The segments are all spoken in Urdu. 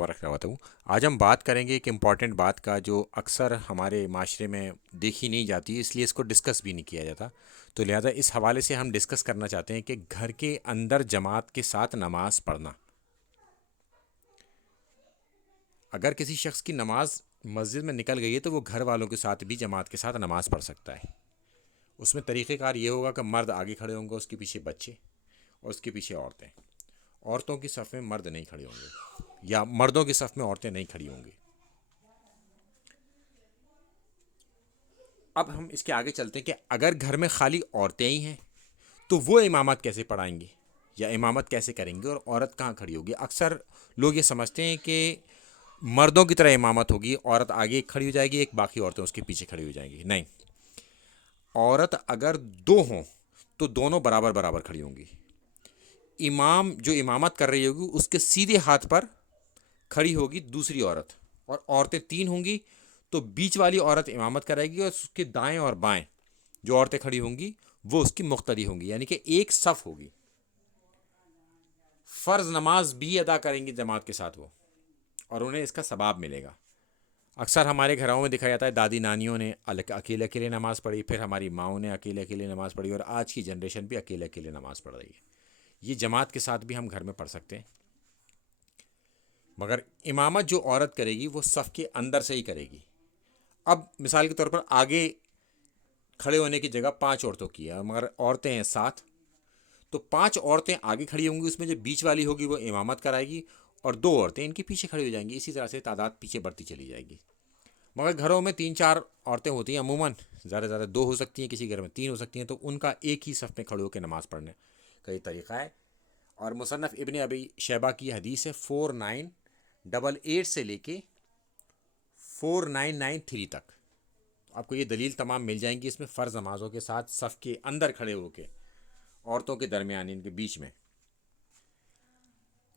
ورحمۃ اللہ۔ آج ہم بات کریں گے ایک امپورٹنٹ بات کا جو اکثر ہمارے معاشرے میں دیکھی نہیں جاتی، اس لیے اس کو ڈسکس بھی نہیں کیا جاتا، تو لہٰذا اس حوالے سے ہم ڈسکس کرنا چاہتے ہیں کہ گھر کے اندر جماعت کے ساتھ نماز پڑھنا۔ اگر کسی شخص کی نماز مسجد میں نکل گئی ہے تو وہ گھر والوں کے ساتھ بھی جماعت کے ساتھ نماز پڑھ سکتا ہے۔ اس میں طریقہ کار یہ ہوگا کہ مرد آگے کھڑے ہوں گے، اس کے پیچھے بچے اور اس کے پیچھے عورتیں۔ عورتوں کی صف میں مرد نہیں کھڑے ہوں گے، یا مردوں کی صف میں عورتیں نہیں کھڑی ہوں گی۔ اب ہم اس کے آگے چلتے ہیں کہ اگر گھر میں خالی عورتیں ہی ہیں تو وہ امامت کیسے پڑھائیں گی یا امامت کیسے کریں گے، اور عورت کہاں کھڑی ہوگی؟ اکثر لوگ یہ سمجھتے ہیں کہ مردوں کی طرح امامت ہوگی، عورت آگے کھڑی ہو جائے گی، ایک باقی عورتیں اس کے پیچھے کھڑی ہو جائیں گی۔ نہیں، عورت اگر دو ہوں تو دونوں برابر برابر کھڑی ہوں گی۔ امام جو امامت کر رہی ہوگی اس کے سیدھے ہاتھ پر کھڑی ہوگی دوسری عورت، اور عورتیں تین ہوں گی تو بیچ والی عورت امامت کرے گی، اور اس کے دائیں اور بائیں جو عورتیں کھڑی ہوں گی وہ اس کی مقتدی ہوں گی، یعنی کہ ایک صف ہوگی۔ فرض نماز بھی ادا کریں گی جماعت کے ساتھ وہ، اور انہیں اس کا ثواب ملے گا۔ اکثر ہمارے گھروں میں دیکھا جاتا ہے دادی نانیوں نے اکیلے اکیلے نماز پڑھی، پھر ہماری ماؤں نے اکیلے اکیلے نماز پڑھی، اور آج کی جنریشن بھی اکیلے اکیلے نماز پڑھ رہی ہے۔ یہ جماعت کے ساتھ بھی ہم گھر میں پڑھ سکتے ہیں، مگر امامت جو عورت کرے گی وہ صف کے اندر سے ہی کرے گی۔ اب مثال کے طور پر آگے کھڑے ہونے کی جگہ 5 عورتوں کی ہے، مگر عورتیں ہیں 7، تو 5 عورتیں آگے کھڑی ہوں گی، اس میں جو بیچ والی ہوگی وہ امامت کرائے گی، اور 2 عورتیں ان کے پیچھے کھڑی ہو جائیں گی۔ اسی طرح سے تعداد پیچھے بڑھتی چلی جائے گی۔ مگر گھروں میں 3-4 عورتیں ہوتی ہیں، عموماً زیادہ سے زیادہ 2 ہو سکتی ہیں، کسی گھر میں 3 ہو سکتی ہیں، تو ان کا ایک ہی صف میں کھڑے ہو کے نماز پڑھنے کا یہ طریقہ ہے۔ اور مصنف ابن ابی شیبہ کی حدیث ہے 4988 سے لے کے 4993 تک، آپ کو یہ دلیل تمام مل جائیں گی اس میں، فرض نمازوں کے ساتھ صف کے اندر کھڑے ہو کے، عورتوں کے درمیان، ان کے بیچ میں۔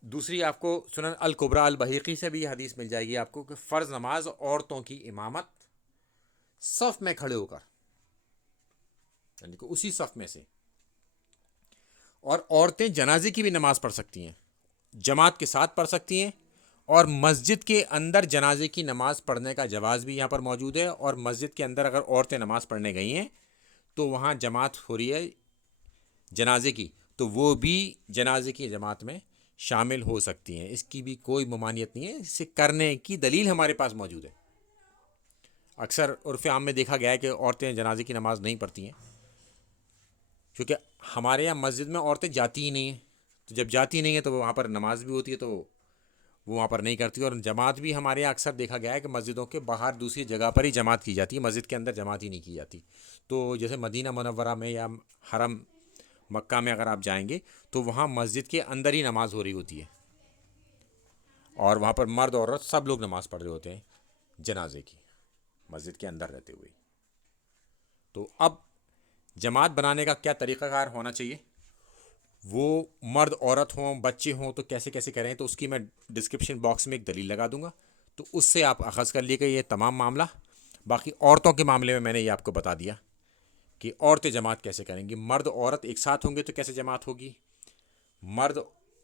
دوسری آپ کو سنن الکبریٰ البہیقی سے بھی یہ حدیث مل جائے گی آپ کو کہ فرض نماز عورتوں کی امامت صف میں کھڑے ہو کر، یعنی کہ اسی صف میں سے۔ اور عورتیں جنازے کی بھی نماز پڑھ سکتی ہیں، جماعت کے ساتھ پڑھ سکتی ہیں، اور مسجد کے اندر جنازے کی نماز پڑھنے کا جواز بھی یہاں پر موجود ہے۔ اور مسجد کے اندر اگر عورتیں نماز پڑھنے گئی ہیں تو وہاں جماعت ہو رہی ہے جنازے کی، تو وہ بھی جنازے کی جماعت میں شامل ہو سکتی ہیں، اس کی بھی کوئی ممانعت نہیں ہے، اسے کرنے کی دلیل ہمارے پاس موجود ہے۔ اکثر عرف عام میں دیکھا گیا ہے کہ عورتیں جنازے کی نماز نہیں پڑھتی ہیں، کیونکہ ہمارے یہاں مسجد میں عورتیں جاتی ہی نہیں ہیں، تو جب جاتی نہیں ہیں تو وہاں پر نماز بھی ہوتی ہے تو وہ وہاں پر نہیں کرتی، اور جماعت بھی ہمارے یہاں اکثر دیکھا گیا ہے کہ مسجدوں کے باہر دوسری جگہ پر ہی جماعت کی جاتی ہے، مسجد کے اندر جماعت ہی نہیں کی جاتی۔ تو جیسے مدینہ منورہ میں یا حرم مکہ میں اگر آپ جائیں گے تو وہاں مسجد کے اندر ہی نماز ہو رہی ہوتی ہے، اور وہاں پر مرد اور عورت سب لوگ نماز پڑھ رہے ہوتے ہیں جنازے کی، مسجد کے اندر رہتے ہوئے۔ تو اب جماعت بنانے کا کیا طریقہ کار ہونا چاہیے، وہ مرد عورت ہوں بچے ہوں تو کیسے کیسے کریں، تو اس کی میں ڈسکرپشن باکس میں ایک دلیل لگا دوں گا، تو اس سے آپ اخذ کر لیے گا یہ تمام معاملہ۔ باقی عورتوں کے معاملے میں میں نے یہ آپ کو بتا دیا کہ عورتیں جماعت کیسے کریں گی، مرد عورت ایک ساتھ ہوں گے تو کیسے جماعت ہوگی، مرد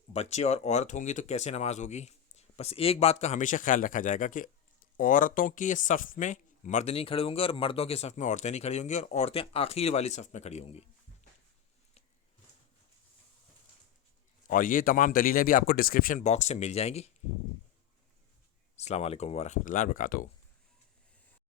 بچے اور عورت ہوں گی تو کیسے نماز ہوگی۔ بس ایک بات کا ہمیشہ خیال رکھا جائے گا کہ عورتوں کے صف میں مرد نہیں کھڑے ہوں گے، اور مردوں کے صف میں عورتیں نہیں کھڑی ہوں گی، اور عورتیں آخر والی صف میں کھڑی ہوں گی۔ اور یہ تمام دلیلیں بھی آپ کو ڈسکرپشن باکس سے مل جائیں گی۔ السلام علیکم ورحمۃ اللہ وبرکاتہ۔